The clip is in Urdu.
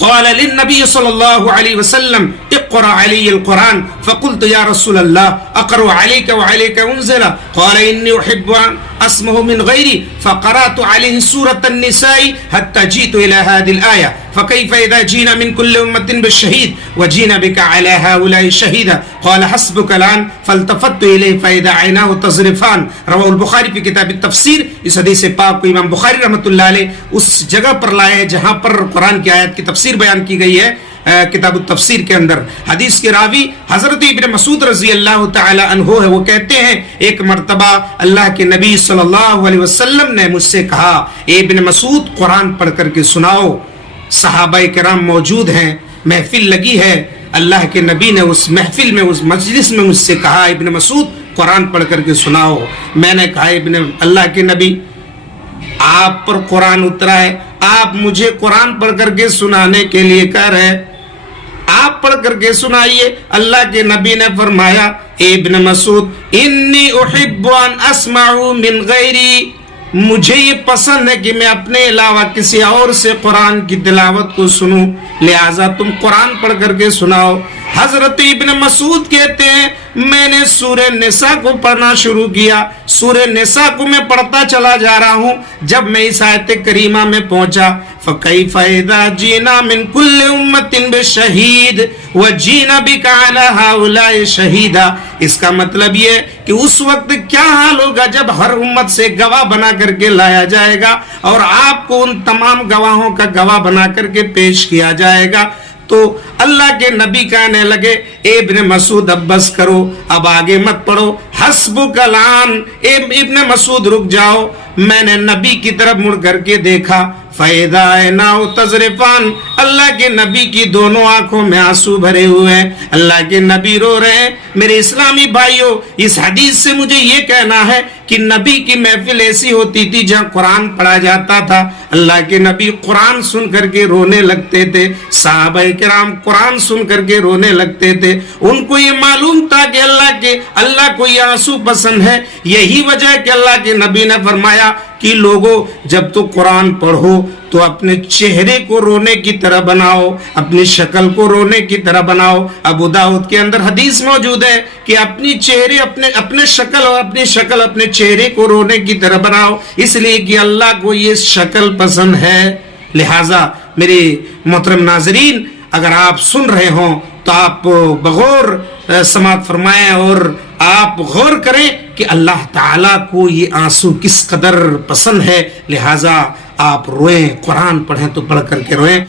قال للنبي صلى الله عليه وسلم اقرأ علي القرآن فقلت يا رسول الله أقرأ عليك وعليك أنزل قال إني أحب أن أسمه من غيري فقرأت عليه سورة النساء حتى جئت إلى هذه الآية فكيف إذا جينا من كل أمة بالشهيد وجينا بك على هؤلاء شهيدا قال حسبك الآن فالتفت إليه فإذا عيناه تذرفان رواه البخاری في کتاب التفسیر۔ اس حدیث پاک کو امام بخاری رحمۃ اللہ علیہ اس جگہ پر لائے ہیں جہاں پر قرآن کی آیت کی تفسیر بیان کی گئی ہے، کتاب التفسیر کے اندر۔ حدیث کے راوی حضرت ابن مسعود رضی اللہ تعالی عنہ ہے، وہ کہتے ہیں ایک مرتبہ اللہ کے نبی صلی اللہ علیہ وسلم نے مجھ سے کہا، اے ابن مسعود قرآن پڑھ کر کے سناؤ۔ صحابہ کرام موجود ہیں، محفل لگی ہے، اللہ کے نبی نے اس محفل میں، اس مجلس میں مجھ سے کہا، ابن مسعود قرآن پڑھ کر کے سناؤ۔ میں نے کہا، ابن اللہ کے نبی، آپ پر قرآن اترا ہے، آپ مجھے قرآن پڑھ کر کے سنانے کے لیے کہہ رہے، آپ پڑھ کر کے سنائیے۔ اللہ کے نبی نے فرمایا، اے ابن مسعود، انی احب ان اسمع من غیری، مجھے یہ پسند ہے کہ میں اپنے علاوہ کسی اور سے قرآن کی تلاوت کو سنوں، لہٰذا تم قرآن پڑھ کر کے سناؤ۔ حضرت ابن مسعود کہتے ہیں، میں نے سورہ نساء کو پڑھنا شروع کیا، سورہ نساء کو میں پڑھتا چلا جا رہا ہوں۔ جب میں اس آیت کریمہ میں پہنچا، فَكَيْفَ إِذَا جِئْنَا مِن كُلِّ أُمَّةٍ بِشَهِيدٍ وَجِئْنَا بِكَ عَلَى هَؤُلَاءِ شَهِيدًا، اس کا مطلب یہ کہ اس وقت کیا حال ہوگا جب ہر امت سے گواہ بنا کر کے لایا جائے گا اور آپ کو ان تمام گواہوں کا گواہ بنا کر کے پیش کیا جائے گا۔ تو اللہ کے نبی کہنے لگے، اے ابن مسعود اب بس کرو، اب آگے مت پڑھو، حسبک الآن، اے ابن مسعود رک جاؤ۔ میں نے نبی کی طرف مڑ کر کے دیکھا، فَإِذَا عَيْنَاهُ تَذْرِفَانِ، اللہ کے نبی کی دونوں آنکھوں میں آنسو بھرے ہوئے ہیں، اللہ کے نبی رو رہے ہیں۔ میرے اسلامی بھائیوں، اس حدیث سے مجھے یہ کہنا ہے کہ نبی کی محفل ایسی ہوتی تھی جہاں قرآن پڑھا جاتا تھا، اللہ کے نبی قرآن سن کر کے رونے لگتے تھے، صحابہ کرام قرآن سن کر کے رونے لگتے تھے۔ ان کو یہ معلوم تھا کہ اللہ کو یہ آنسو پسند ہے۔ یہی وجہ ہے کہ اللہ کے نبی نے فرمایا کہ لوگوں، جب تو قرآن پڑھو تو اپنے چہرے کو رونے کی طرح بناؤ، اپنی شکل کو رونے کی طرح بناؤ۔ ابو داؤد کے اندر حدیث موجود ہے کہ اپنی شکل اپنے چہرے کو رونے کی طرح بناؤ، اس لیے کہ اللہ کو یہ شکل پسند ہے۔ لہٰذا میرے محترم ناظرین، اگر آپ سن رہے ہوں تو آپ بغور سماعت فرمائیں اور آپ غور کریں کہ اللہ تعالیٰ کو یہ آنسو کس قدر پسند ہے، لہٰذا آپ روئیں، قرآن پڑھیں تو پڑھ کر کے روئیں۔